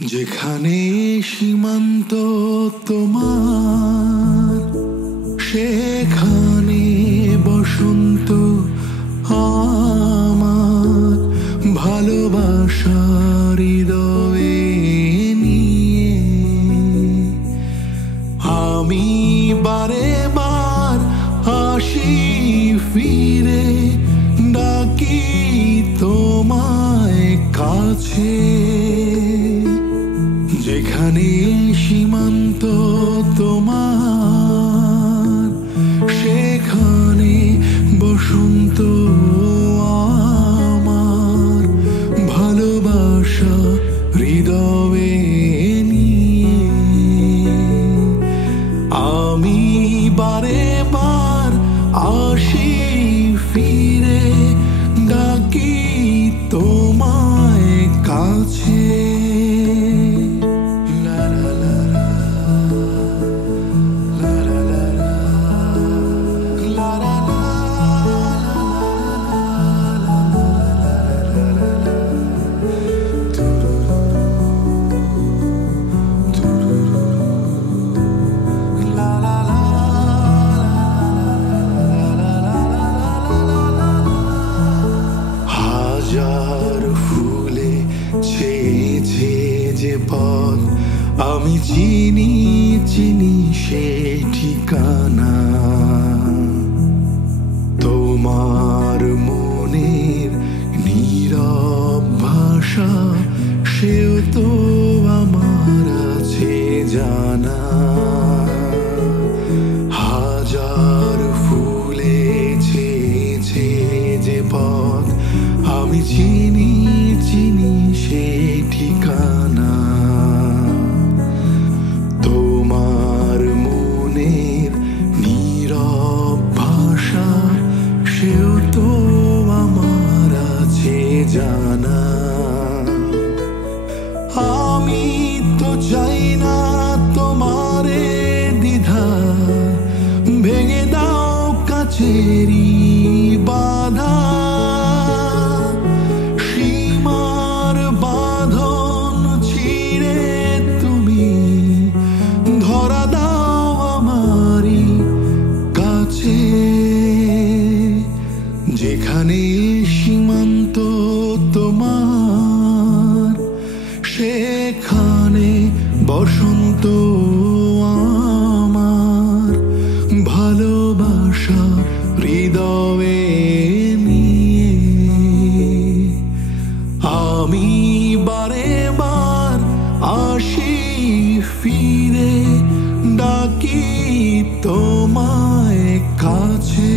যেখানে সীমান্ত তোমার, সেখানে বসন্ত আমার। ভালোবাসার হৃদয়ে নিয়ে আমি বারে বার আসি ফিরে, ডাকি তোমায় কাছে। যেখানে সীমান্ত তোমার, সেখানে বসন্ত আমার। ভালোবাসা হৃদয়ে নিয়ে আমি বারে বার আসি ফিরে, ডাকি তোমায় কাছে। হাজার ফুলে ছেয়েছে যে পথ, আমি চিনি চিনি সে ঠিকানা। তোমার মনের নীরব ভাষা, সেও তো আমার আছে জানা। হাজার ফুলে ছেয়েছে যে পথ, আমি চিনি চিনি সে ঠিকানা। তোমার মনের নীরব ভাষা, সেও তো আমার আছে জানা। আমি তো চাই না তোমারে দ্বিধা, ভেঙে দাও কাছেরই বাধা। সীমার বাঁধন ছিঁড়ে তুমি ধরা দাও আমারই কাছে। যেখানে সীমান্ত তোমার, সেখানে বসন্ত আমার। ভালোবাসা হৃদয়ে নিয়ে আমি বারে বার আসি ফিরে, ডাকি তোমায় কাছে।